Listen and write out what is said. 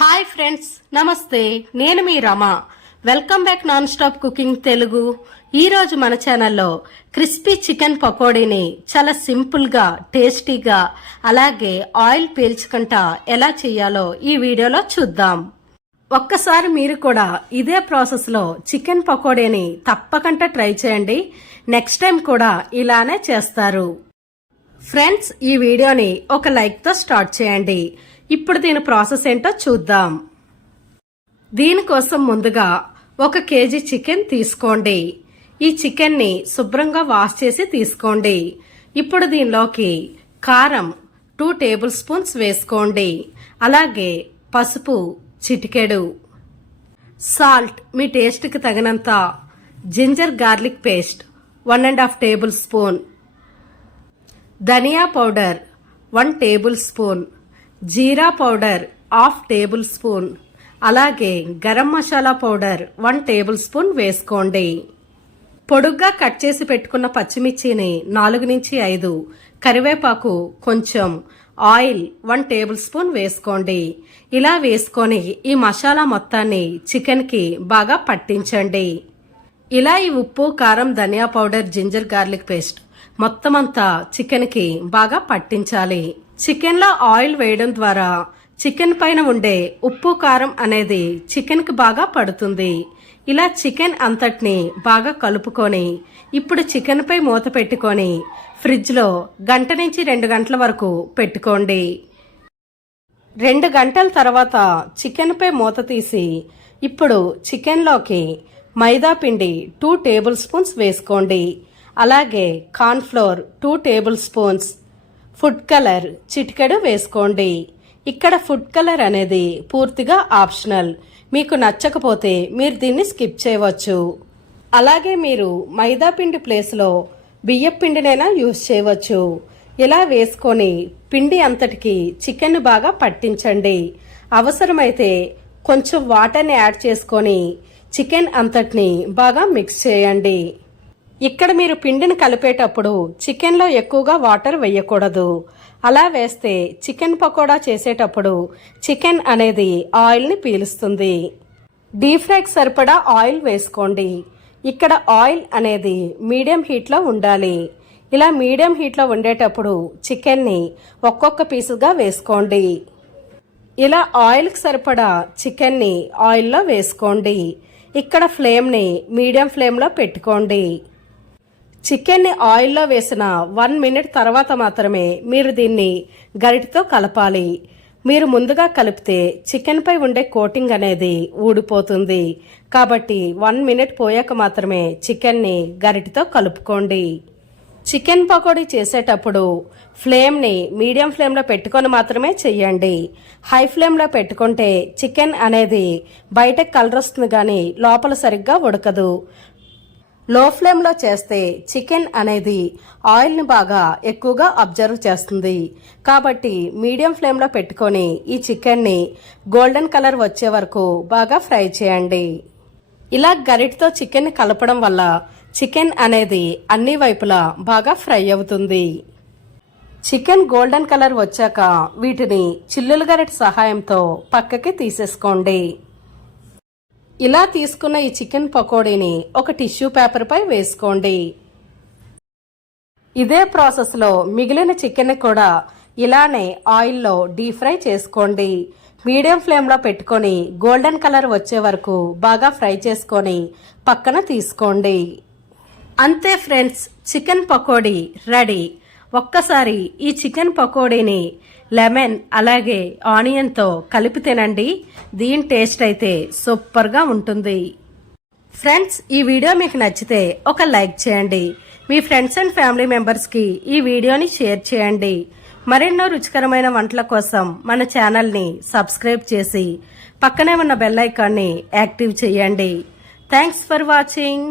Hi friends నమస్తే. నేను మీ Rama. Welcome back non stop cooking Telugu. ఈరోజు మన ఛానల్లో క్రిస్పీ చికెన్ పకోడీని చాలా సింపుల్గా టేస్టీగా అలాగే ఆయిల్ పీల్చకుండా ఎలా చేయాలో ఈ వీడియోలో చూద్దాం. ఒక్కసారి మీరు కూడా ఇదే ప్రాసెస్లో చికెన్ పకోడీని తప్పకుండా ట్రై చేయండి. నెక్స్ట్ టైం కూడా ఇలానే చేస్తారు. ఫ్రెండ్స్ ఈ వీడియోని ఒక లైక్తో స్టార్ట్ చేయండి. ఇప్పుడు దీని ప్రాసెస్ ఏంటో చూద్దాం. దీనికోసం ముందుగా ఒక కేజీ చికెన్ తీసుకోండి. ఈ చికెన్ని శుభ్రంగా వాష్ చేసి తీసుకోండి. ఇప్పుడు దీనిలోకి కారం టూ టేబుల్ స్పూన్స్ వేసుకోండి. అలాగే పసుపు చిటికెడు సాల్ట్ మీ టేస్ట్కి తగినంత ginger garlic paste one and half tablespoon dhania powder one tablespoon jeera powder half tablespoon. అలాగే garam masala powder one tablespoon వేసుకోండి. పొడుగ్గా కట్ చేసి పెట్టుకున్న పచ్చిమిర్చిని నాలుగు నుంచి ఐదు. కరివేపాకు కొంచెం ఆయిల్ వన్ టేబుల్ స్పూన్ వేసుకోండి. ఇలా వేసుకొని ఈ మసాలా మొత్తాన్ని చికెన్కి బాగా పట్టించండి. ఇలా ఈ ఉప్పు కారం dhania powder ginger garlic paste మొత్తం అంతా చికెన్కి బాగా పట్టించాలి. చికెన్లో ఆయిల్ వేయడం ద్వారా చికెన్ పైన ఉండే ఉప్పు కారం అనేది చికెన్కి బాగా పడుతుంది. ఇలా చికెన్ అంతటిని బాగా కలుపుకొని ఇప్పుడు చికెన్పై మూత పెట్టుకొని ఫ్రిడ్జ్లో గంట నుంచి రెండు గంటల వరకు పెట్టుకోండి. రెండు గంటల తర్వాత చికెన్పై మూత తీసి ఇప్పుడు చికెన్లోకి మైదా పిండి టూ టేబుల్ స్పూన్స్ వేసుకోండి. అలాగే cornflour two tablespoons food colour చిటికెడు వేసుకోండి. ఇక్కడ ఫుడ్ కలర్ అనేది పూర్తిగా ఆప్షనల్. మీకు నచ్చకపోతే మీరు దీన్ని స్కిప్ చేయవచ్చు. అలాగే మీరు మైదా పిండి ప్లేస్లో బియ్యం పిండినైనా యూజ్ చేయవచ్చు. ఇలా వేసుకొని పిండి అంతటికి చికెన్ బాగా పట్టించండి. అవసరమైతే కొంచెం వాటర్ని యాడ్ చేసుకొని చికెన్ అంతటిని బాగా మిక్స్ చేయండి. ఇక్కడ మీరు పిండిని కలిపేటప్పుడు చికెన్లో ఎక్కువగా వాటర్ వేయకూడదు. అలా వేస్తే చికెన్ పకోడా చేసేటప్పుడు చికెన్ అనేది ఆయిల్ని పీలుస్తుంది. డీప్ ఫ్రైకి సరిపడా ఆయిల్ వేసుకోండి. ఇక్కడ ఆయిల్ అనేది మీడియం హీట్లో ఉండాలి. ఇలా మీడియం హీట్లో ఉండేటప్పుడు చికెన్ని ఒక్కొక్క పీసుగా వేసుకోండి. ఇలా ఆయిల్కి సరిపడా చికెన్ని ఆయిల్లో వేసుకోండి. ఇక్కడ ఫ్లేమ్ని మీడియం ఫ్లేమ్లో పెట్టుకోండి. చికెన్ని ఆయిల్లో వేసిన వన్ మినిట్ తర్వాత మాత్రమే మీరు దీన్ని గరిటితో కలపాలి. మీరు ముందుగా కలిపితే చికెన్పై ఉండే కోటింగ్ అనేది ఊడిపోతుంది. కాబట్టి వన్ మినిట్ పోయాక మాత్రమే చికెన్ని గరిటితో కలుపుకోండి. చికెన్ పకోడీ చేసేటప్పుడు ఫ్లేమ్ని మీడియం ఫ్లేమ్లో పెట్టుకొని మాత్రమే చెయ్యండి హై ఫ్లేమ్లో పెట్టుకుంటే చికెన్ అనేది బయటకు కలర్ వస్తుంది కానీ లోపల సరిగ్గా ఉడకదు. లో ఫ్లేమ్లో చేస్తే చికెన్ అనేది ఆయిల్ని బాగా ఎక్కువగా అబ్జర్వ్ చేస్తుంది. కాబట్టి మీడియం ఫ్లేమ్లో పెట్టుకొని ఈ చికెన్ని గోల్డెన్ కలర్ వచ్చే వరకు బాగా ఫ్రై చేయండి. ఇలా గరిటితో చికెన్ కలపడం వల్ల చికెన్ అనేది అన్ని వైపులా బాగా ఫ్రై అవుతుంది. చికెన్ గోల్డెన్ కలర్ వచ్చాక వీటిని చిల్లుల గరిట సహాయంతో పక్కకి తీసేసుకోండి. ఇలా తీసుకున్న ఈ చికెన్ పకోడీని ఒక టిష్యూ పేపర్పై వేసుకోండి. ఇదే ప్రాసెస్లో మిగిలిన చికెన్ కూడా ఇలానే ఆయిల్లో డీప్ ఫ్రై చేసుకోండి. మీడియం ఫ్లేమ్లో పెట్టుకొని గోల్డెన్ కలర్ వచ్చే వరకు బాగా ఫ్రై చేసుకొని పక్కన తీసుకోండి. అంతే ఫ్రెండ్స్ చికెన్ పకోడీ రెడీ. ఒక్కసారి ఈ చికెన్ పకోడీని లెమన్ అలాగే ఆనియన్తో కలిపి తినండి. దీని టేస్ట్ అయితే సూపర్గా ఉంటుంది. ఫ్రెండ్స్ ఈ వీడియో మీకు నచ్చితే ఒక లైక్ చేయండి. మీ ఫ్రెండ్స్ అండ్ ఫ్యామిలీ మెంబర్స్కి ఈ వీడియోని షేర్ చేయండి. మరెన్నో రుచికరమైన వంటల కోసం మన ఛానల్ని సబ్స్క్రైబ్ చేసి పక్కనే ఉన్న బెల్ ఐకాన్ని యాక్టివ్ చేయండి. Thanks for watching.